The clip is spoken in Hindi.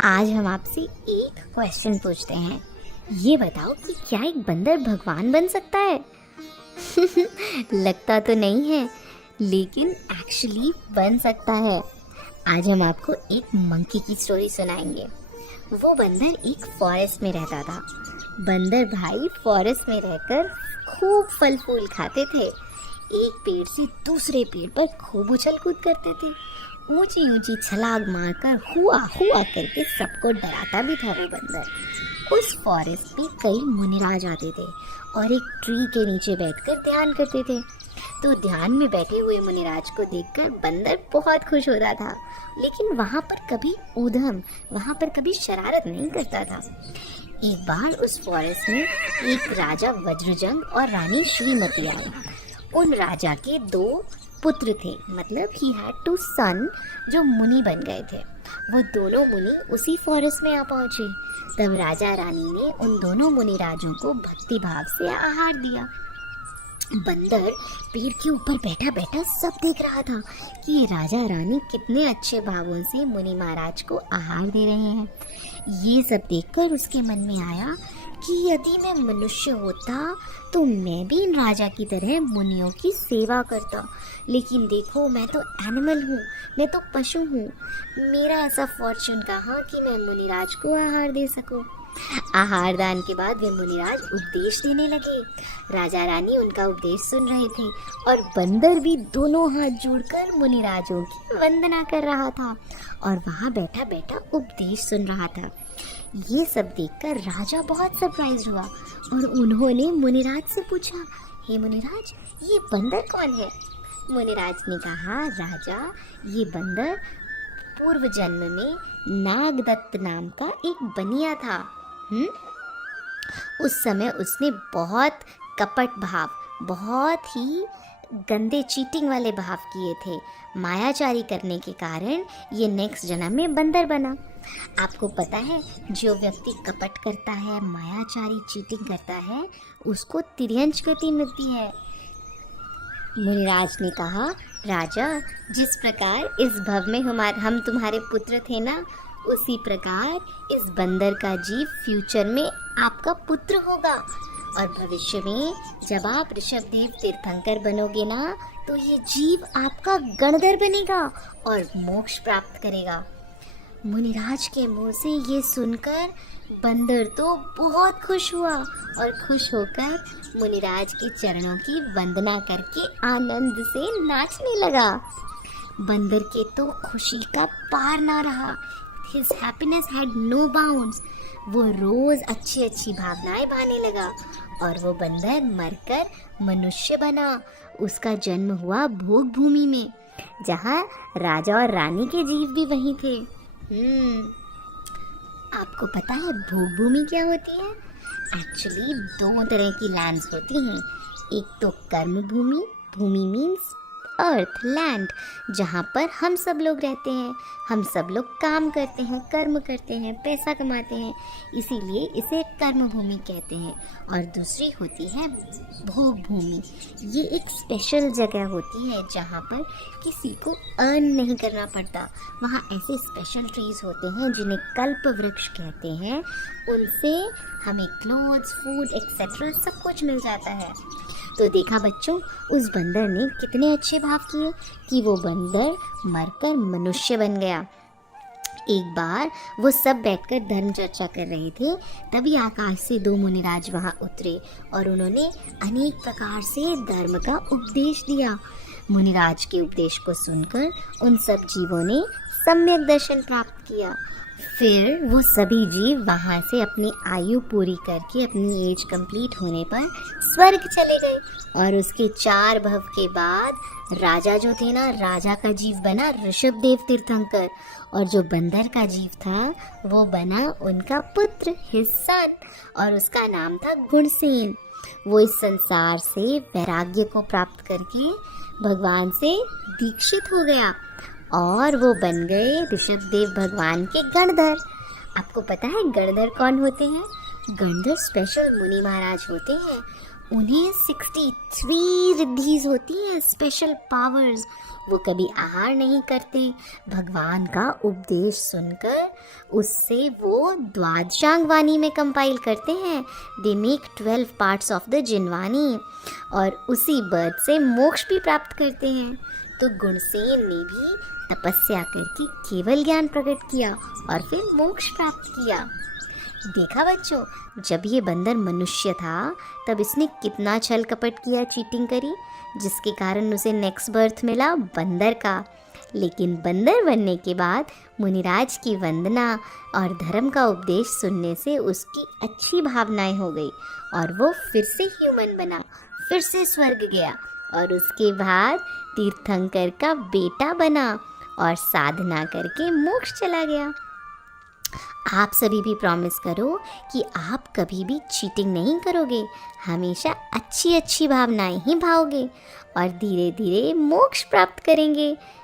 आज हम आपसे एक क्वेश्चन पूछते हैं। ये बताओ कि क्या एक बंदर भगवान बन सकता है? लगता तो नहीं है, लेकिन एक्चुअली बन सकता है। आज हम आपको एक मंकी की स्टोरी सुनाएंगे। वो बंदर एक फॉरेस्ट में रहता था। बंदर भाई फॉरेस्ट में रहकर खूब फल फूल खाते थे। एक पेड़ से दूसरे पेड़ पर खूब उछल कूद करते थे। ऊंची ऊंची छलांग मारकर हुआ हुआ करके सबको डराता भी था वो बंदर। उस फॉरेस्ट में कई मुनिराज आते थे और एक ट्री के नीचे बैठकर ध्यान करते थे। तो ध्यान में बैठे हुए मुनिराज को देखकर बंदर बहुत खुश होता था, लेकिन वहाँ पर कभी शरारत नहीं करता था। एक बार उस फॉरेस्ट में एक राजा वज्रजंग और रानी श्रीमती आए। उन राजा के 2 पुत्र थे, मतलब ही हैड 2 सन जो मुनि बन गए थे। वो दोनों मुनि उसी फॉरेस्ट में आ पहुंचे। तब राजा रानी ने उन दोनों मुनि राजों को भक्ति भाव से आहार दिया। बंदर पेड़ के ऊपर बैठा बैठा सब देख रहा था कि ये राजा रानी कितने अच्छे भावों से मुनि महाराज को आहार दे रहे हैं। ये सब देखकर उसके मन में आया कि यदि मैं मनुष्य होता तो मैं भी इन राजा की तरह मुनियों की सेवा करता। लेकिन देखो, मैं तो एनिमल हूँ, मैं तो पशु हूँ। मेरा ऐसा फॉर्चून कहाँ कि मैं मुनिराज को आहार दे सकूँ। आहार दान के बाद वे मुनिराज उपदेश देने लगे। राजा रानी उनका उपदेश सुन रहे थे और बंदर भी दोनों हाथ जोड़कर मुनिराजों की वंदना कर रहा था और वहाँ बैठा बैठा उपदेश सुन रहा था। ये सब देखकर राजा बहुत सरप्राइज हुआ और उन्होंने मुनिराज से पूछा, हे मुनिराज, ये बंदर कौन है? मुनिराज ने कहा, राजा, ये बंदर पूर्व जन्म में नागदत्त नाम का एक बनिया था। उस समय उसने बहुत कपट भाव, बहुत ही गंदे चीटिंग वाले भाव किए थे। मायाचारी करने के कारण ये नेक्स्ट जन्म में बंदर बना। आपको पता है, जो व्यक्ति कपट करता है, मायाचारी चीटिंग करता है, उसको तिर्यंच गति मिलती है। मुनिराज ने कहा, राजा, जिस प्रकार इस भव में हम तुम्हारे पुत्र थे ना, उसी प्रकार इस बंदर का जीव फ्यूचर में आपका पुत्र होगा और भविष्य में जब आप ऋषभदेव तीर्थंकर बनोगे ना, तो ये जीव आपका गणधर बनेगा और मोक्ष प्राप्त करेगा। मुनिराज के मुंह से ये सुनकर बंदर तो बहुत खुश हुआ और खुश होकर मुनिराज के चरणों की वंदना करके आनंद से नाचने लगा। बंदर के तो खुशी का पार ना रहा। His happiness had no bounds. वो रोज अच्छी अच्छी भावनाएं भाने लगा और वो बंदर मरकर मनुष्य बना। उसका जन्म हुआ भोग भूमि में, जहाँ राजा और रानी के जीव भी वहीं थे। आपको पता है भोग भूमि क्या होती है? एक्चुअली 2 तरह की लैंड्स होती हैं। एक तो कर्म भूमि, भूमि मीन्स अर्थ, लैंड, जहाँ पर हम सब लोग रहते हैं, हम सब लोग काम करते हैं, कर्म करते हैं, पैसा कमाते हैं, इसीलिए इसे कर्म भूमि कहते हैं। और दूसरी होती है भोग भूमि। ये एक स्पेशल जगह होती है जहाँ पर किसी को अर्न नहीं करना पड़ता। वहाँ ऐसे स्पेशल ट्रीज होते हैं जिन्हें कल्प वृक्ष कहते हैं। उनसे हमें क्लोथ्स, फूड एक्सेट्रा सब कुछ मिल जाता है। तो देखा बच्चों, उस बंदर ने कितने अच्छे भाव किए कि वो बंदर मरकर मनुष्य बन गया। एक बार वो सब बैठकर धर्म चर्चा कर रहे थे, तभी आकाश से 2 मुनिराज वहाँ उतरे और उन्होंने अनेक प्रकार से धर्म का उपदेश दिया। मुनिराज के उपदेश को सुनकर उन सब जीवों ने सम्यक दर्शन प्राप्त किया। फिर वो सभी जीव वहाँ से अपनी आयु पूरी करके, अपनी एज कंप्लीट होने पर स्वर्ग चले गए। और उसके 4 भव के बाद राजा जो थे ना, राजा का जीव बना ऋषभदेव तीर्थंकर और जो बंदर का जीव था वो बना उनका पुत्र, हिज सन, और उसका नाम था गुणसेन। वो इस संसार से वैराग्य को प्राप्त करके भगवान से दीक्षित हो गया और वो बन गए ऋषभदेव भगवान के गणधर। आपको पता है गणधर कौन होते हैं? गणधर स्पेशल मुनि महाराज होते हैं। उन्हें 63 रिद्धीज होती है, स्पेशल पावर्स। वो कभी आहार नहीं करते। भगवान का उपदेश सुनकर उससे वो द्वादशांग वाणी में कंपाइल करते हैं। They make 12 parts of the Jinvani और उसी बर्थ से मोक्ष भी प्राप्त करते हैं। तो गुणसेन ने भी तपस्या करके केवल ज्ञान प्रकट किया और फिर मोक्ष प्राप्त किया। देखा बच्चों, जब ये बंदर मनुष्य था तब इसने कितना छल कपट किया, चीटिंग करी, जिसके कारण उसे नेक्स्ट बर्थ मिला बंदर का। लेकिन बंदर बनने के बाद मुनिराज की वंदना और धर्म का उपदेश सुनने से उसकी अच्छी भावनाएं हो गई और वो फिर से ह्यूमन बना, फिर से स्वर्ग गया और उसके बाद तीर्थंकर का बेटा बना और साधना करके मोक्ष चला गया। आप सभी भी प्रॉमिस करो कि आप कभी भी चीटिंग नहीं करोगे, हमेशा अच्छी अच्छी भावनाएं ही भाओगे और धीरे धीरे मोक्ष प्राप्त करेंगे।